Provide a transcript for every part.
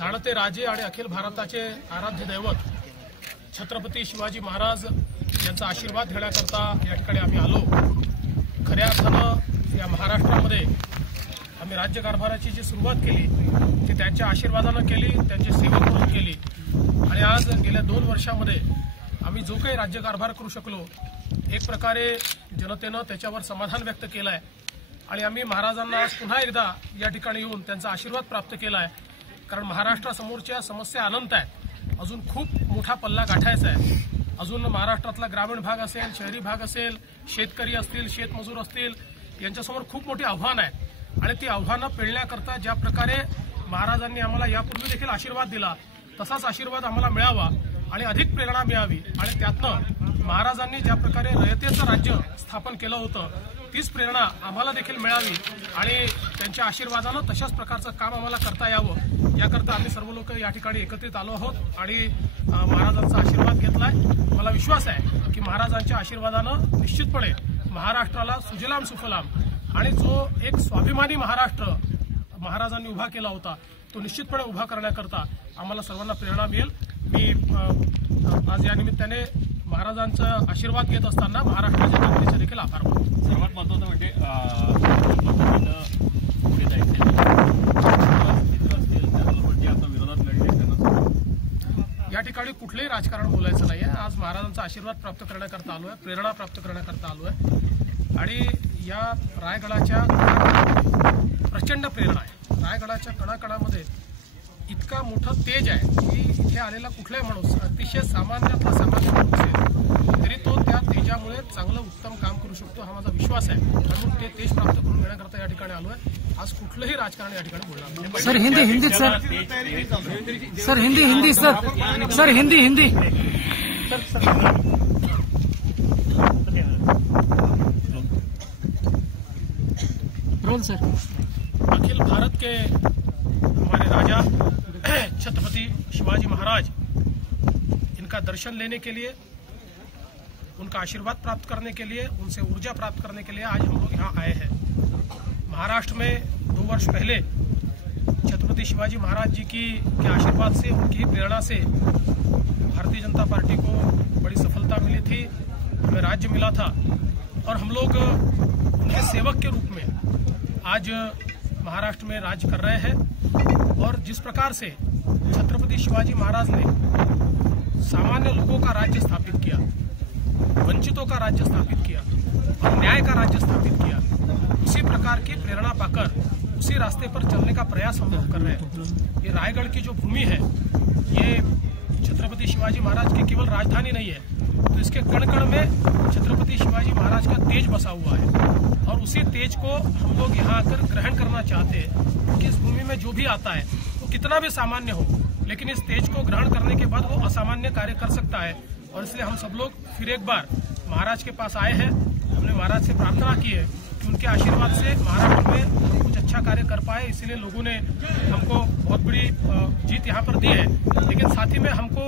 जाणते राजे आणि अखिल भारताचे आराध्य दैवत छत्रपती शिवाजी महाराज यांचा आशीर्वाद घेण्याकरता या ठिकाणी आम्ही आलो। खऱ्या अर्थानं या महाराष्ट्रामध्ये आम्ही राज्यकारभाराची जी सुरुवात केली ती त्यांच्या आशीर्वादानं केली, त्यांचे सेवक म्हणून केली आणि आज गेल्या 2 वर्षामध्ये आम्ही जो काही राज्यकारभार करू शकलो एक प्रकारे जनतेनं त्याच्यावर समाधान व्यक्त केलं आहे आणि आम्ही महाराजांना आज पुन्हा एकदा या ठिकाणी येऊन त्यांचा आशीर्वाद प्राप्त केला आहे। कारण महाराष्ट्रासमोरच्या समस्या अनंत आहेत, अजून खूप मोठा पल्ला गाठायचा आहे। अजून महाराष्ट्रातला ग्रामीण भाग असेल, शहरी भाग असेल, शेतकरी असतील, शेतमजूर असतील, यांच्यासमोर खूप मोठी आव्हानं आहेत आणि ती आव्हानं पेलण्याकरता ज्या प्रकारे महाराजांनी आम्हाला यापूर्वी देखील आशीर्वाद दिला तसाच आशीर्वाद आम्हाला मिळावा आणि अधिक प्रेरणा मिळावी आणि त्यातनं महाराजांनी ज्या प्रकारे रयतेचं राज्य स्थापन केलं होतं तीच प्रेरणा आम्हाला देखील मिळावी आणि त्यांच्या आशीर्वादानं तशाच प्रकारचं काम आम्हाला करता यावं याकरता आम्ही सर्व लोक या ठिकाणी एकत्रित आलो आहोत आणि महाराजांचा आशीर्वाद घेतलाय। मला विश्वास आहे की महाराजांच्या आशीर्वादानं निश्चितपणे महाराष्ट्राला सुजलाम सुफलाम आणि जो एक स्वाभिमानी महाराष्ट्र महाराजांनी उभा केला होता तो निश्चितपणे उभा करण्याकरता आम्हाला सर्वांना प्रेरणा मिळेल। मी आज या निमित्ताने महाराजांचा आशीर्वाद घेत असताना महाराष्ट्राच्या जनतेचे देखील आभार मानतो। सर्वात महत्त्वाचं म्हणजे पुढे जायचे विरोधात लढले या ठिकाणी कुठलंही राजकारण बोलायचं नाही आहे। आज महाराजांचा आशीर्वाद प्राप्त करण्याकरता आलोय, प्रेरणा प्राप्त करण्याकरता आलोय आणि या रायगडाच्या प्रचंड प्रेरणा आहे। रायगडाच्या कणाकणामध्ये इतका मोठा तेज आहे की इथे आलेला कुठलाही माणूस अतिशय सामान्यातला सामान्य माणूस आहे तरी तो त्या तेजामुळे चांगलं उत्तम काम करू शकतो हा माझा विश्वास आहे। म्हणून ते तेज प्राप्त करून घेण्याकरता या ठिकाणी आलोय। आज कुठलंही राजकारण या ठिकाणी बोलणार नाही। Sir Hindi sir Hindi sir Hindi role sir. अखिल भारत के हमारे राजा छत्रपति शिवाजी महाराज इनका दर्शन लेने के लिए, उनका आशीर्वाद प्राप्त करने के लिए, उनसे ऊर्जा प्राप्त करने के लिए आज हम लोग यहाँ आए हैं। महाराष्ट्र में 2 वर्ष पहले छत्रपति शिवाजी महाराज जी के आशीर्वाद से, उनकी प्रेरणा से भारतीय जनता पार्टी को बड़ी सफलता मिली थी, हमें राज्य मिला था और हम लोग उनके सेवक के रूप में आज महाराष्ट्र में राज्य कर रहे हैं। और जिस प्रकार से छत्रपति शिवाजी महाराज ने सामान्य लोगों का राज्य स्थापित किया, वंचितों का राज्य स्थापित किया और न्याय का राज्य स्थापित किया, उसी प्रकार की प्रेरणा पाकर उसी रास्ते पर चलने का प्रयास हम लोग कर रहे हैं। ये रायगढ़ की जो भूमि है ये छत्रपति शिवाजी महाराज की केवल राजधानी नहीं है, तो इसके कण कण में छत्रपति शिवाजी महाराज का तेज बसा हुआ है और उसी तेज को हम लोग यहाँ आकर ग्रहण करना चाहते हैं। क्योंकि इस भूमि में जो भी आता है वो कितना भी सामान्य हो लेकिन इस तेज को ग्रहण करने के बाद वो असामान्य कार्य कर सकता है और इसलिए हम सब लोग फिर एक बार महाराज के पास आए हैं। हमने महाराज से प्रार्थना की है कि उनके आशीर्वाद से महाराष्ट्र में हम कुछ अच्छा कार्य कर पाए, इसीलिए लोगों ने हमको बहुत बड़ी जीत यहाँ पर दी है। लेकिन साथ ही में हमको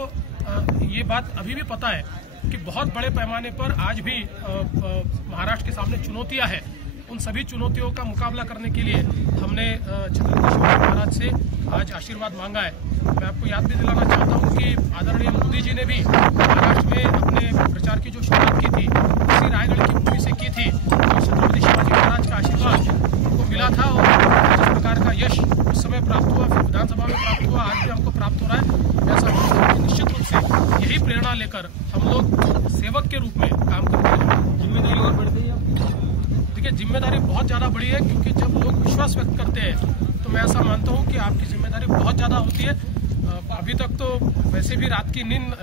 ये बात अभी भी पता है कि बहुत बड़े पैमाने पर आज भी महाराष्ट्र के सामने चुनौतियां हैं। उन सभी चुनौतियों का मुकाबला करने के लिए हमने छत्रपति शिवाजी महाराज से आज आशीर्वाद मांगा है। मैं आपको याद भी दिलाना चाहता हूं कि आदरणीय मोदी जी ने भी महाराष्ट्र में अपने प्रचार की जो शुरुआत की थी उसी रायगढ़ की भूमि से की थी। छत्रपति शिवाजी महाराज का आशीर्वाद उनको मिला था और जिस प्रकार का यश उस समय प्राप्त हुआ, फिर विधानसभा में प्राप्त हुआ, आज भी हमको प्राप्त हो रहा है। ऐसा निश्चित रूप से यही प्रेरणा लेकर हम लोग सेवक के रूप में काम करते हैं। जिम्मेदारी और बढ़ती है। देखिए जिम्मेदारी बहुत ज्यादा बड़ी है क्योंकि जब लोग विश्वास व्यक्त करते हैं तो मैं ऐसा मानता हूं कि आपकी जिम्मेदारी बहुत ज्यादा होती है। अभी तक तो वैसे भी रात की नींद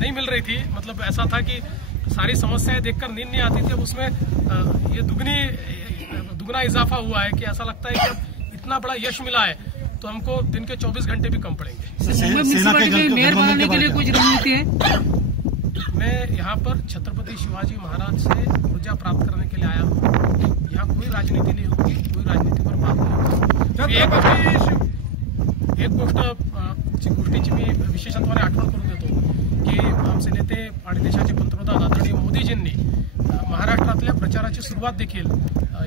नहीं मिल रही थी, मतलब ऐसा था कि सारी समस्याएं देखकर नींद नहीं आती थी। उसमें ये दुगना इजाफा हुआ है कि ऐसा लगता है कि इतना बड़ा यश मिला है तो हमको दिन के 24 घंटे भी कम पड़ेंगे। मेयर बनाने के लिए कुछ रणनीति है? मैं यहाँ पर छत्रपति शिवाजी महाराज से ऊर्जा प्राप्त करने के लिए आया हूँ। यहाँ कोई राजनीति नहीं होगी, कोई राजनीति पर बात नहीं होगी। एक गोष्ट गोष्टीची मी विशेषत्वाने आठवण करून देतो की आमचे नेते आणि देशाचे पंतप्रधान आदरणीय मोदीजींनी महाराष्ट्रातल्या प्रचाराची सुरुवात देखील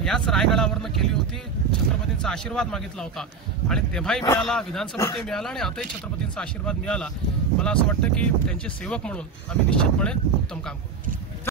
याच रायगडावरनं केली होती. छत्रपतींचा आशीर्वाद मागितला होता आणि तेव्हाही मिळाला, विधानसभेतही मिळाला आणि आताही छत्रपतींचा आशीर्वाद मिळाला. मला असं वाटतं की त्यांचे सेवक म्हणून आम्ही निश्चितपणे उत्तम काम करू.